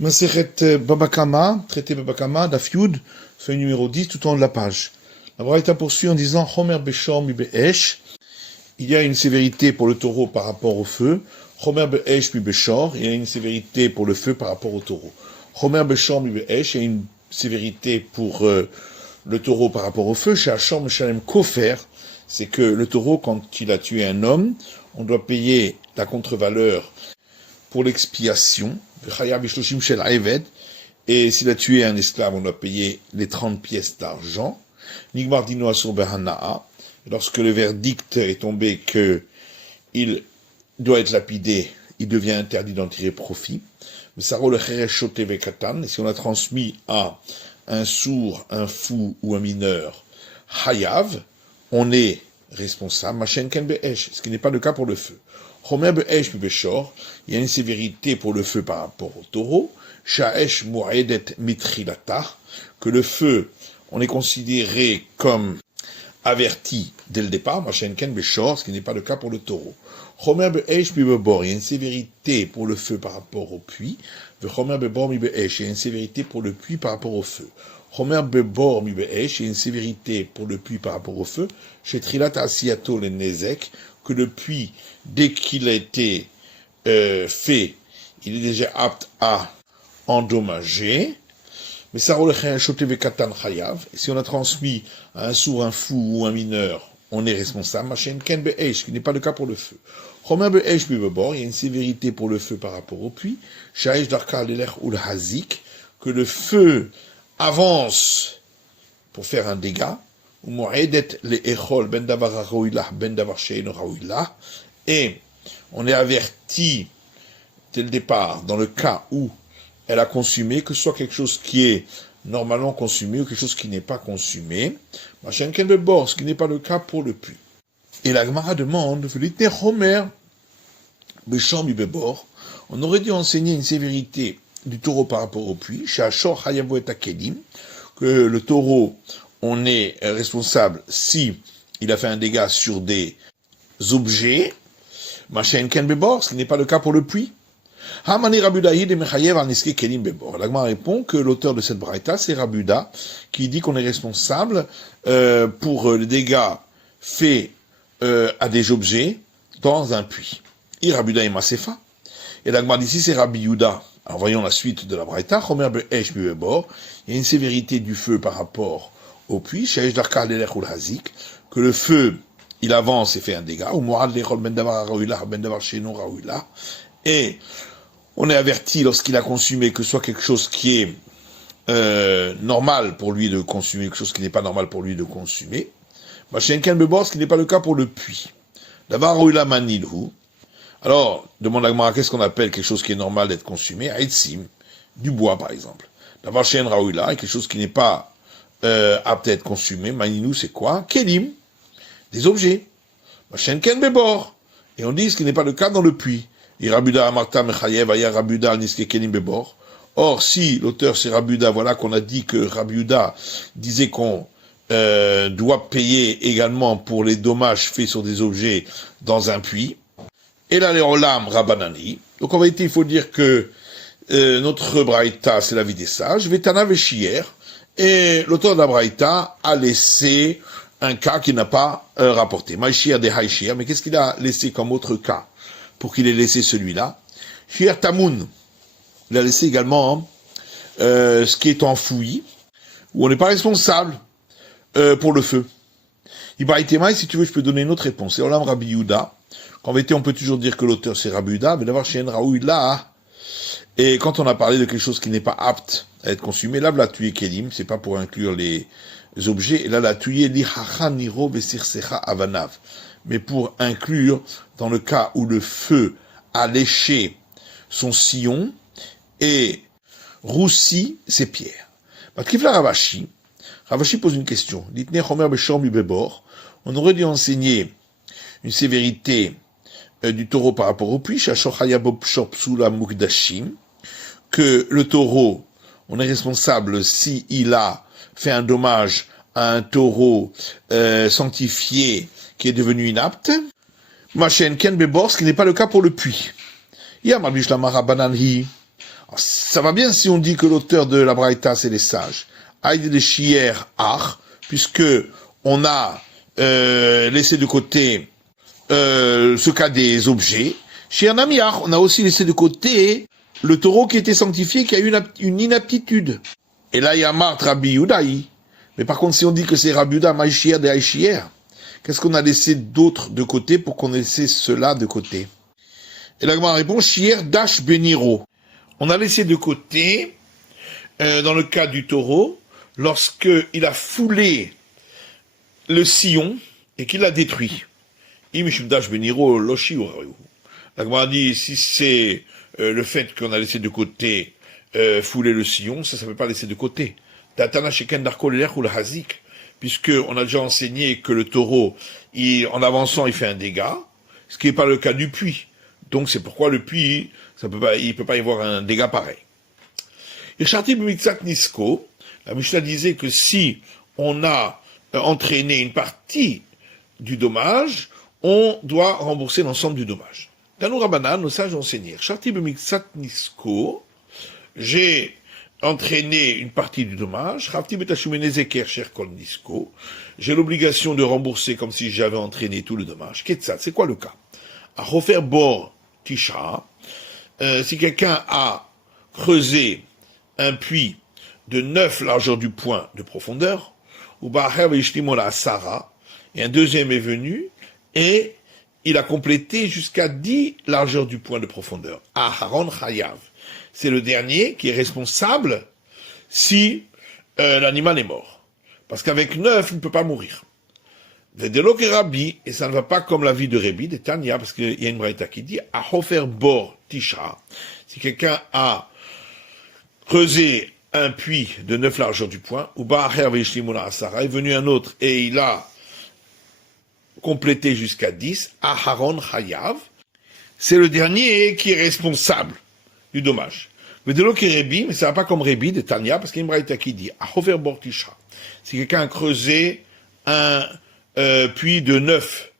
Maseret Baba Kama, traité Baba Kama, Daf Yud, feuille numéro 10, tout en haut de la page. La Braïta poursuit en disant Chomer Beshor mi Be'esh. Il y a une sévérité pour le taureau par rapport au feu. Chomer Be'esh mi Beshor. Il y a une sévérité pour le feu par rapport au taureau. Chomer Beshor mi Be'esh. Il y a une sévérité pour le taureau par rapport au feu. Chez Hachor Meshalem Kofer, c'est que le taureau, quand il a tué un homme, on doit payer la contre-valeur pour l'expiation. Et s'il a tué un esclave, on doit payer les 30 pièces d'argent. Nigmar dino asur behana'a. Lorsque le verdict est tombé que il doit être lapidé, il devient interdit d'en tirer profit. Et si on a transmis à un sourd, un fou ou un mineur, hayav, on est responsable, ce qui n'est pas le cas pour le feu. Il y a une sévérité pour le feu par rapport au taureau. Que le feu, on est considéré comme averti dès le départ, ce qui n'est pas le cas pour le taureau. Il y a une sévérité pour le feu par rapport au puits. Il y a une sévérité pour le puits par rapport au feu. Il y a une sévérité pour le puits par rapport au feu. Chez Trilat Asiato le Nezek, que le puits, dès qu'il a été fait, il est déjà apte à endommager. Mais ça et si on a transmis à un sourd, un fou ou un mineur, on est responsable. Ce qui n'est pas le cas pour le feu. Il y a une sévérité pour le feu par rapport au puits. Que le feu avance pour faire un dégât. Et on est averti dès le départ, dans le cas où elle a consumé, que ce soit quelque chose qui est normalement consumé ou quelque chose qui n'est pas consumé, ce qui n'est pas le cas pour le puits. Et la Gemara demande, on aurait dû enseigner une sévérité du taureau par rapport au puits, que le taureau, on est responsable si il a fait un dégât sur des objets, ce qui n'est pas le cas pour le puits. La Gemara répond que l'auteur de cette braïta, c'est Rabuda, qui dit qu'on est responsable pour les dégâts faits à des objets dans un puits. Et Rabuda est Masefa. Et la Gemara d'ici, c'est Rabbi Yuda. Alors voyons la suite de la braïta. Il y a une sévérité du feu par rapport au puits, que le feu, il avance et fait un dégât, et on est averti lorsqu'il a consumé que ce soit quelque chose qui est normal pour lui de consommer, quelque chose qui n'est pas normal pour lui de consommer, ce qui n'est pas le cas pour le puits. Alors, demande la Gemara, qu'est-ce qu'on appelle quelque chose qui est normal d'être consumé? Du bois par exemple. D'avoir Shen Raoula, quelque chose qui n'est pas apte à être consumé, Maninou, c'est quoi? Kelim, des objets. Et on dit ce qui n'est pas le cas dans le puits. Or, si l'auteur c'est Rabuda, voilà qu'on a dit que Rabuda disait qu'on doit payer également pour les dommages faits sur des objets dans un puits. Et là, les Olam Rabbanani. Donc en vérité, il faut dire que notre Braïta, c'est la vie des sages. Vetana Veshier. Et l'auteur de la Braïta a laissé un cas qu'il n'a pas rapporté. Maïshir de Haïshir. Mais qu'est-ce qu'il a laissé comme autre cas pour qu'il ait laissé celui-là? Shir Tamoun. Il a laissé également ce qui est enfoui, où on n'est pas responsable pour le feu. Ibraïtemaï, si tu veux, je peux donner une autre réponse. C'est Olam Rabbi Yuda. En vérité, on peut toujours dire que l'auteur c'est Rabbi Yuda, mais d'avoir chez Raoula. Et quand on a parlé de quelque chose qui n'est pas apte à être consumé, là, la tué Kelim, c'est pas pour inclure les objets, et là, la tué Lihacha Niro Besirsecha Avanav. Mais pour inclure dans le cas où le feu a léché son sillon et roussi ses pierres. Matkifla Ravashi pose une question. Litne Chomer Beshor mi Bebor. On aurait dû enseigner une sévérité du taureau par rapport au puits, que le taureau, on est responsable si il a fait un dommage à un taureau sanctifié qui est devenu inapte. Ce qui n'est pas le cas pour le puits. ça va bien si on dit que l'auteur de la Braïta, c'est les sages. Aïd de Shier Ach, puisque on a laissé de côté ce cas des objets. Chez Anamiach, on a aussi laissé de côté le taureau qui était sanctifié, qui a eu une inaptitude. Et là, il y a Marthe Rabbi Yudaï. Mais par contre, si on dit que c'est Rabbi Yuda, Maïchier de Aïchier, qu'est-ce qu'on a laissé d'autre de côté pour qu'on ait laissé cela de côté? Et là, on répond, Chier Dash Beniro. On a laissé de côté, dans le cas du taureau, lorsqu'il a foulé le sillon et qu'il l'a détruit. Dash Beniro, Loshi. La Gemara dit, si c'est le fait qu'on a laissé de côté fouler le sillon, ça ne veut pas laisser de côté. Puisque on a déjà enseigné que le taureau, en avançant, il fait un dégât, ce qui n'est pas le cas du puits. Donc c'est pourquoi le puits, il peut pas y avoir un dégât pareil. Et Sharti b'mitzat nisko, la Mishnah disait que si on a entraîné une partie du dommage, on doit rembourser l'ensemble du dommage. Dans nos Rabbanan, nos sages ont enseigné. Sharti b'mitzat nisko, j'ai entraîné une partie du dommage. J'ai l'obligation de rembourser comme si j'avais entraîné tout le dommage. C'est quoi le cas? À refaire bord tisha, si quelqu'un a creusé un puits de 9 largeurs du point de profondeur, ou Sarah, et un deuxième est venu, et il a complété jusqu'à 10 largeurs du point de profondeur. Aharon Chayav. C'est le dernier qui est responsable si l'animal est mort. Parce qu'avec 9, il ne peut pas mourir. Vedelok et Rabbi, et ça ne va pas comme la vie de Rabbi, de Tanya, parce qu'il y a une braïta qui dit, à Hofer Bor Tisha, si quelqu'un a creusé un puits de 9 largeurs du point, ou Ba'acher Veishlimuna Asara, est venu un autre et il a complété jusqu'à 10, Aharon Chayav, c'est le dernier qui est responsable du dommage. Mais de l'autre Rébi, mais ça va pas comme Rébi de Tanya, parce qu'il y a une braïta qui dit, à Hofer Bortisha, si quelqu'un a creusé un puits de 9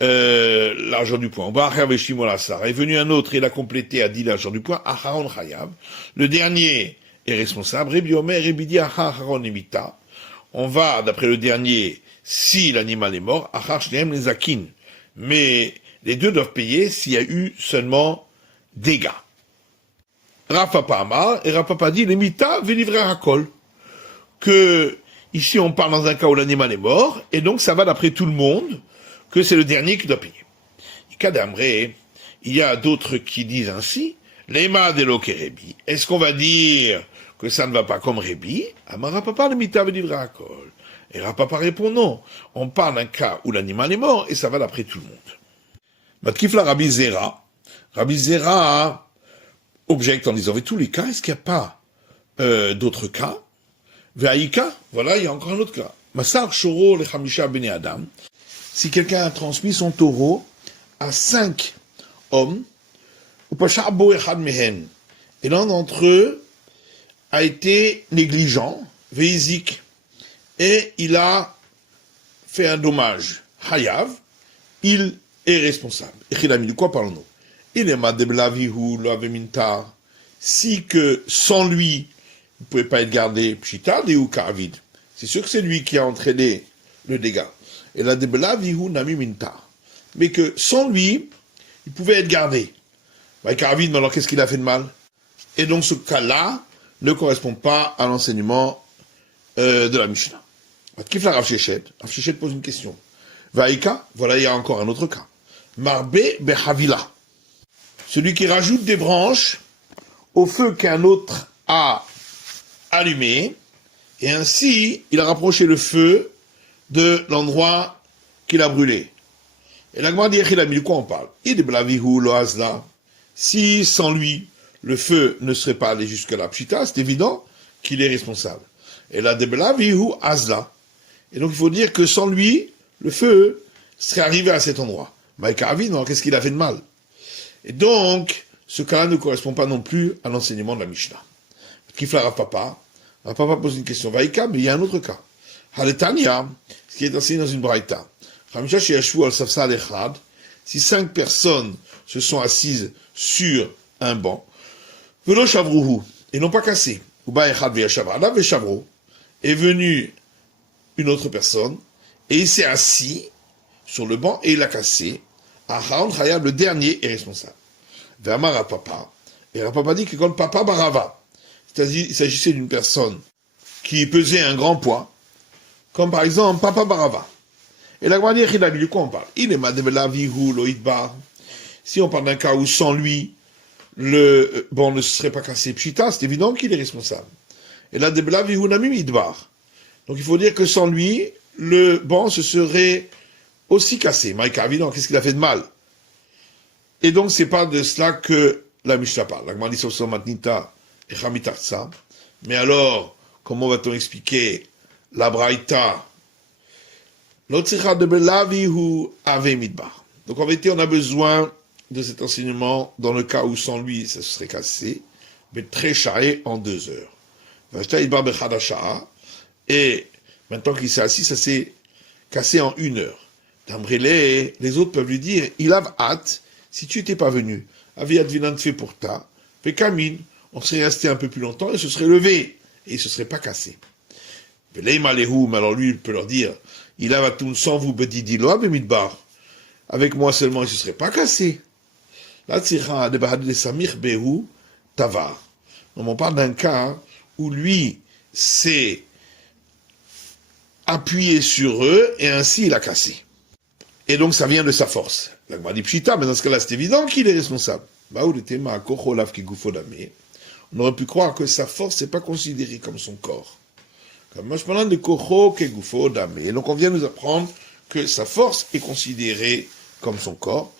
largeur du point, est venu un autre et il a complété à 10 largeur du point, Aharon Chayav, le dernier est responsable, Rébi Omer, Rébi dit, Aharon Emita, on va, d'après le dernier, si l'animal est mort, Ahar Shneem les Akin, mais les deux doivent payer s'il y a eu seulement dégâts. Rav Papa Amar, et Rav Papa dit, les mita vélivrer à kol. Que, ici, on parle dans un cas où l'animal est mort, et donc ça va d'après tout le monde, que c'est le dernier qui doit payer. Il y a d'autres qui disent ainsi, l'ema de l'okerebi. Est-ce qu'on va dire que ça ne va pas comme Rébi? Amar Rav Papa, les mita vélivrer à kol. Et Rav Papa répond non. On parle d'un cas où l'animal est mort, et ça va d'après tout le monde. Matkifla Rabbi Zera. Rabbi Zera objecte en disant, mais tous les cas, est-ce qu'il n'y a pas d'autres cas? Ve'aïka, voilà, il y a encore un autre cas. Masar Shoro le Chamisha Bene Adam. Si quelqu'un a transmis son taureau à 5 hommes, ou Pashar Bo Echad Mehen, et l'un d'entre eux a été négligent, Veizik, et il a fait un dommage, Hayav, il est responsable. Et il a mis de quoi parlons-nous? Il est madeblavihu l'avemintar. Si que sans lui, il ne pouvait pas être gardé, pshita ou karavid. C'est sûr que c'est lui qui a entraîné le dégât. Et la deblavihu nami mintar. Mais que sans lui, il pouvait être gardé. Bah, karavid, mais alors qu'est-ce qu'il a fait de mal? Et donc ce cas-là ne correspond pas à l'enseignement de la Mishnah. Kifla Rav Shechet. Rav Shechet pose une question. Vaïka, voilà, il y a encore un autre cas. Marbe behavila. Celui qui rajoute des branches au feu qu'un autre a allumé, et ainsi il a rapproché le feu de l'endroit qu'il a brûlé. Et la Gemara dit, il a mis de quoi on parle? Il est blavihu lo azla. Si sans lui le feu ne serait pas allé jusque là, pshita, c'est évident qu'il est responsable. Et là, de blavihu azla. Et donc il faut dire que sans lui, le feu serait arrivé à cet endroit. Maïkavi, non, qu'est-ce qu'il a fait de mal? Et donc, ce cas-là ne correspond pas non plus à l'enseignement de la Mishnah. Kifla Rav Papa. Rav Papa pose une question. Vaïka, mais il y a un autre cas. Haletania, ce qui est enseigné dans une braïta. Chamisha sheyashu al safsal echad. Si 5 personnes se sont assises sur un banc, velo shavruhu, et non pas cassé. Est venu une autre personne, et il s'est assis sur le banc, et il a cassé. Aharon Chayab, le dernier, est responsable. Vermar à papa. Et Rapapa dit que quand papa barava, c'est-à-dire il s'agissait d'une personne qui pesait un grand poids, comme par exemple papa barava. Et la Gemara dit, de quoi on parle? Il est madevelavihu loïdbar. Si on parle d'un cas où sans lui, le banc ne serait pas cassé pshita, c'est évident qu'il est responsable. Et là, develavihu namim idbar. Donc il faut dire que sans lui, le banc se serait aussi cassé. Maïka, évident, qu'est-ce qu'il a fait de mal? Et donc c'est pas de cela que la Mishnah parle. La Gemara dit sur matnita et chamitarsa. Mais alors, comment va-t-on expliquer la braïta? L'otzicha de belavihu ave midbar. Donc en vérité, on a besoin de cet enseignement dans le cas où sans lui, ça se serait cassé, mais très charré en 2 heures. Et maintenant qu'il s'est assis, ça s'est cassé en 1 heure. D'Ambrélé, les autres peuvent lui dire, il a hâte, si tu n'étais pas venu, aviat vinan fait pour ta, fait camine, on serait resté un peu plus longtemps et se serait levé, et il ne se serait pas cassé. Mais alors lui, il peut leur dire, il a tout sans vous, bedidilo, midbar. Avec moi seulement, il ne se serait pas cassé. Là, de samir behu tavar. On parle d'un cas où lui s'est appuyé sur eux et ainsi il a cassé. Et donc ça vient de sa force. La Gemara dit pshita, mais dans ce cas-là, c'est évident qu'il est responsable. On aurait pu croire que sa force n'est pas considérée comme son corps. Comme moi, je parle de kocho kegufo dame. Et donc on vient nous apprendre que sa force est considérée comme son corps.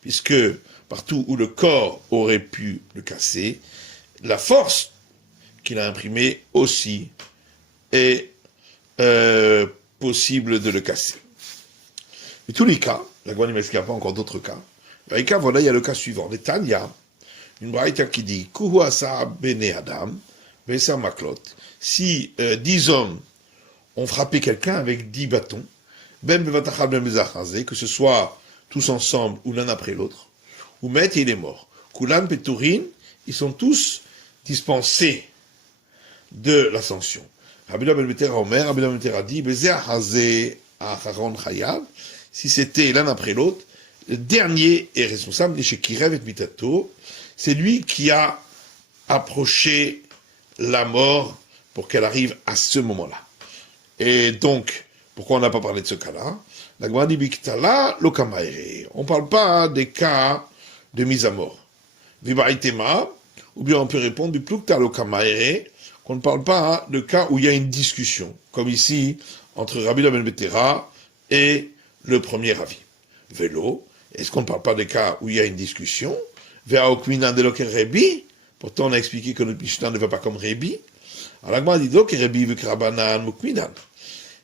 Puisque partout où le corps aurait pu le casser, la force qu'il a imprimée aussi est possible de le casser. Mais tous les cas, la Gemara ne m'explique pas encore d'autres cas. Voilà, il y a le cas suivant. Les Tanya, une braïta qui dit Kuhu asa bene adam, vesa maklot. Si 10 hommes ont frappé quelqu'un avec 10 bâtons, ben bevatachal ben bezachazé, que ce soit tous ensemble ou l'un après l'autre, ou met et il est mort. Kulan peturin, ils sont tous dispensés de la sanction. Rabbi Ben Betera Omer, Rabbi Ben Betera dit bezachazé acharon chayav. Si c'était l'un après l'autre, le dernier est responsable, c'est lui qui a approché la mort pour qu'elle arrive à ce moment-là. Et donc, pourquoi on n'a pas parlé de ce cas-là? La Gemara dit Biktala lokamaere. On ne parle pas des cas de mise à mort. Vibaitema, ou bien on peut répondre Biplukta lokamaere, qu'on ne parle pas de cas où il y a une discussion, comme ici, entre Rabbi Ben Betera et le premier avis. Vélo, est-ce qu'on ne parle pas des cas où il y a une discussion? Vers Okminan de Loker Rebi, pourtant on a expliqué que notre Mishnah ne va pas comme Rebi. Alors la Gemara dit Loker Rebi Vukrabanan Mukminan.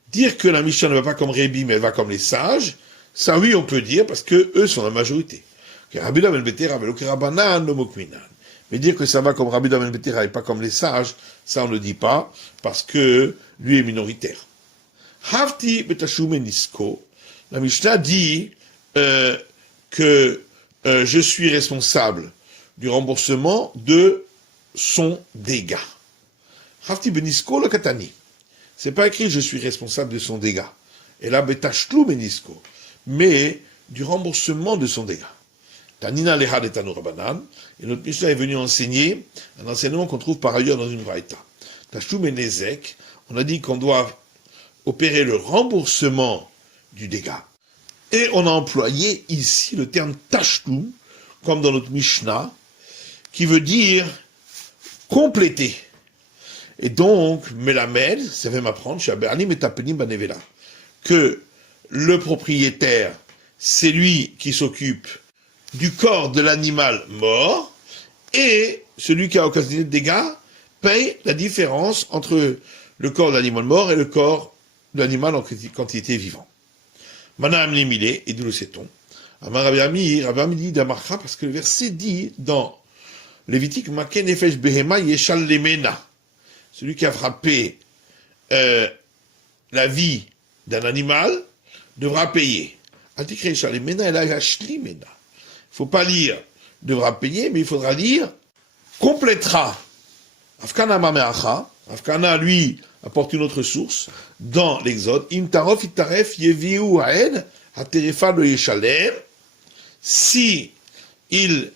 Dire que la Mishnah ne va pas comme Rebi, mais elle va comme les sages, ça oui on peut dire, parce que eux sont la majorité. Rabbi Ben Betera Loker Rabanan Mukminan. Mais dire que ça va comme Rabbi Ben Betera et pas comme les sages, ça on ne le dit pas, parce que lui est minoritaire. Hafti Betashume Nisko. La Mishnah dit que je suis responsable du remboursement de son dégât. Hafti benisko le katani. C'est pas écrit je suis responsable de son dégât. Et là, betashlu benisko. Mais du remboursement de son dégât. Tanina leha de tanu rabanan. Et notre Mishnah est venu enseigner un enseignement qu'on trouve par ailleurs dans une braïta. Tashlu benezek. On a dit qu'on doit opérer le remboursement du dégât. Et on a employé ici le terme tashloum, comme dans notre Mishnah, qui veut dire compléter. Et donc, Melamed, ça va m'apprendre, que le propriétaire, c'est lui qui s'occupe du corps de l'animal mort, et celui qui a occasionné le dégât paye la différence entre le corps de l'animal mort et le corps de l'animal quand il était vivant. Mana amni milé, et d'où le sait-on? Rabbi Ami dit d'Amarcha, parce que le verset dit dans Lévitique, Maken nefesh behema yeshal lemena. Celui qui a frappé la vie d'un animal devra payer. Il ne faut pas lire devra payer, mais il faudra dire complétera. Afkana mameacha, Afkana lui apporte une autre source dans l'Exode. Im tarof itaref yeviu haed haterefa lo yeshalem. Si il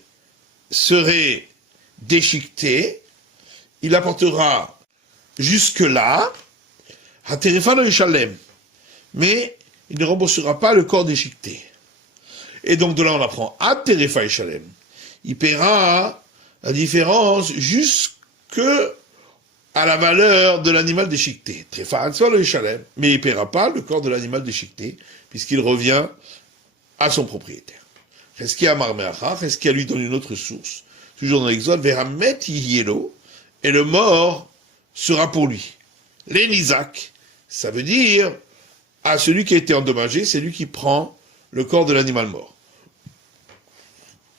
serait déchiqueté, il apportera jusque-là haterefa lo yeshalem, mais il ne remboursera pas le corps déchiqueté. Et donc de là on apprend haterefa yeshalem. Il paiera la différence jusque à la valeur de l'animal déchiqueté. Mais il ne paiera pas le corps de l'animal déchiqueté, puisqu'il revient à son propriétaire. Reskia marmeacha, Reskia lui donne une autre source. Toujours dans l'Exode, Veramet yielo, et le mort sera pour lui. L'Enizak, ça veut dire, à celui qui a été endommagé, c'est lui qui prend le corps de l'animal mort.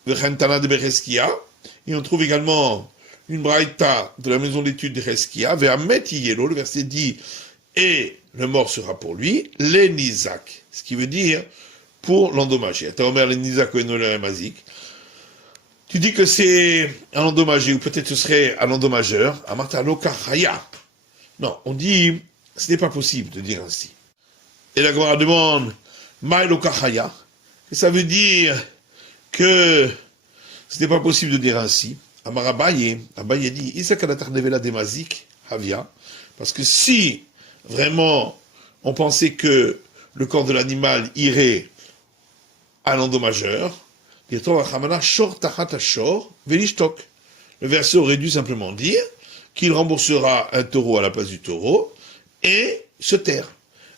Vechentana de Bereskia, et on trouve également une braïta de la maison d'études de Reskia, Ve'amet yelo, le verset dit, et le mort sera pour lui, l'Enizak, ce qui veut dire pour l'endommagé. Ta'omer l'Enizak ou enolé mazik. Tu dis que c'est un endommagé, ou peut-être ce serait un endommageur, Amarta lokachaya. Non, on dit, ce n'est pas possible de dire ainsi. Et la Gemara demande, Maï lokachaya, et ça veut dire que ce n'est pas possible de dire ainsi. Amar Abaye dit, parce que si vraiment on pensait que le corps de l'animal irait à l'endommageur, le verset aurait dû simplement dire qu'il remboursera un taureau à la place du taureau et se taire.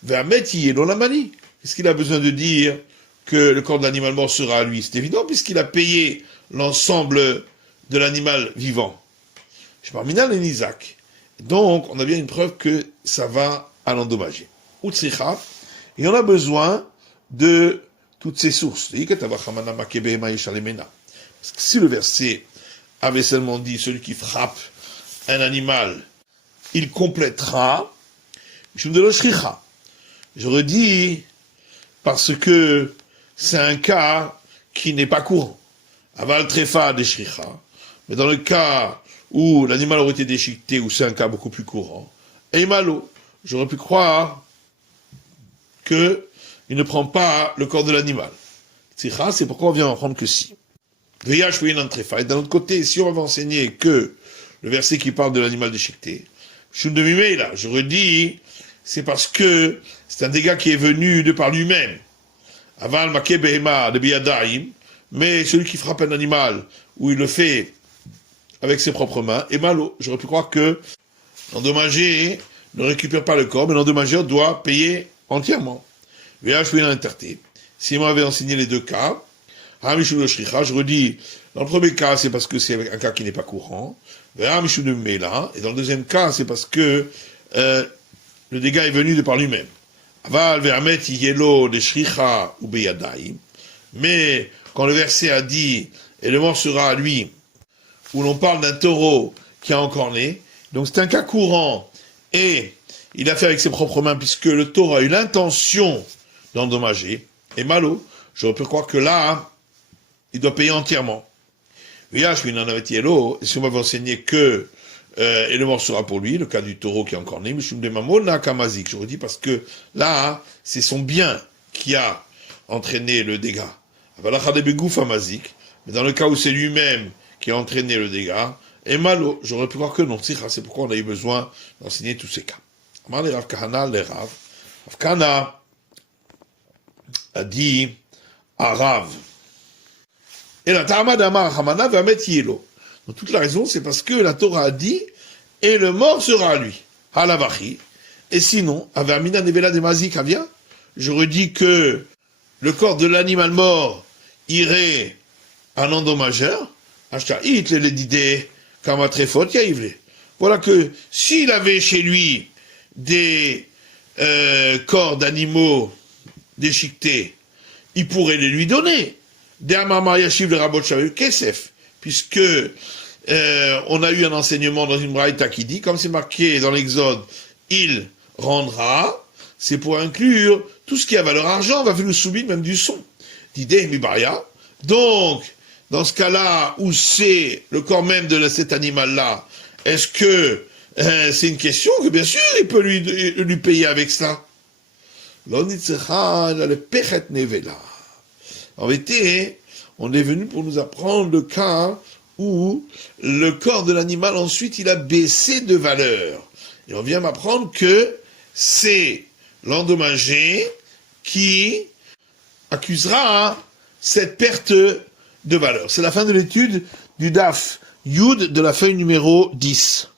Est-ce qu'il a besoin de dire que le corps de l'animal mort sera à lui? C'est évident puisqu'il a payé l'ensemble de l'animal vivant. Je parle minal et Isaac. Donc, on a bien une preuve que ça va à l'endommager. Utsicha, et on a besoin de toutes ces sources. Parce que si le verset avait seulement dit celui qui frappe un animal, il complétera. J'aurais dit parce que c'est un cas qui n'est pas courant. Aval trefa de shricha. Mais dans le cas où l'animal aurait été déchiqueté, où c'est un cas beaucoup plus courant, et malo, j'aurais pu croire que il ne prend pas le corps de l'animal. C'est pourquoi on vient en prendre que si. Et d'un autre côté, si on avait enseigné que le verset qui parle de l'animal déchiqueté, j'aurais dit, c'est parce que c'est un dégât qui est venu de par lui-même. Aval make behema de biyadaim, mais celui qui frappe un animal, où il le fait avec ses propres mains, et malo, j'aurais pu croire que l'endommagé ne récupère pas le corps, mais l'endommageur doit payer entièrement. Si moi avait enseigné les deux cas, j'aurais dit, dans le premier cas, c'est parce que c'est un cas qui n'est pas courant, et dans le deuxième cas, c'est parce que le dégât est venu de par lui-même. Mais quand le verset a dit, et le mort sera à lui, où l'on parle d'un taureau qui a encore né, donc c'est un cas courant, et il a fait avec ses propres mains, puisque le taureau a eu l'intention d'endommager, et malo, j'aurais pu croire que là, il doit payer entièrement. Et si on m'avait enseigné que, et le mort sera pour lui, le cas du taureau qui est encore né, j'aurais dit parce que là, c'est son bien qui a entraîné le dégât. Mais dans le cas où c'est lui-même qui a entraîné le dégât, et malo, j'aurais pu croire que non, c'est pourquoi on a eu besoin d'enseigner tous ces cas. Rav Kahana a dit à Rav, et la Ta'ama d'Amar Hamana va mettre Yelo. Donc toute la raison, c'est parce que la Torah a dit, et le mort sera à lui, Halavachi. Et sinon, avec Amina Nevela de Mazik Avia, j'aurais dit que le corps de l'animal mort irait à l'endommageur, voilà que s'il avait chez lui des corps d'animaux déchiquetés, il pourrait les lui donner. Puisque on a eu un enseignement dans une braïta qui dit, comme c'est marqué dans l'Exode, il rendra, c'est pour inclure tout ce qui a valeur argent, va faire le soumis même du son. D'idée Mibaria. Donc, dans ce cas-là, où c'est le corps même de cet animal-là, est-ce que c'est une question que bien sûr il peut lui payer avec ça? En vérité, on est venu pour nous apprendre le cas où le corps de l'animal ensuite il a baissé de valeur. Et on vient m'apprendre que c'est l'endommagé qui accusera cette perte de valeur. C'est la fin de l'étude du DAF Yud de la feuille numéro 10.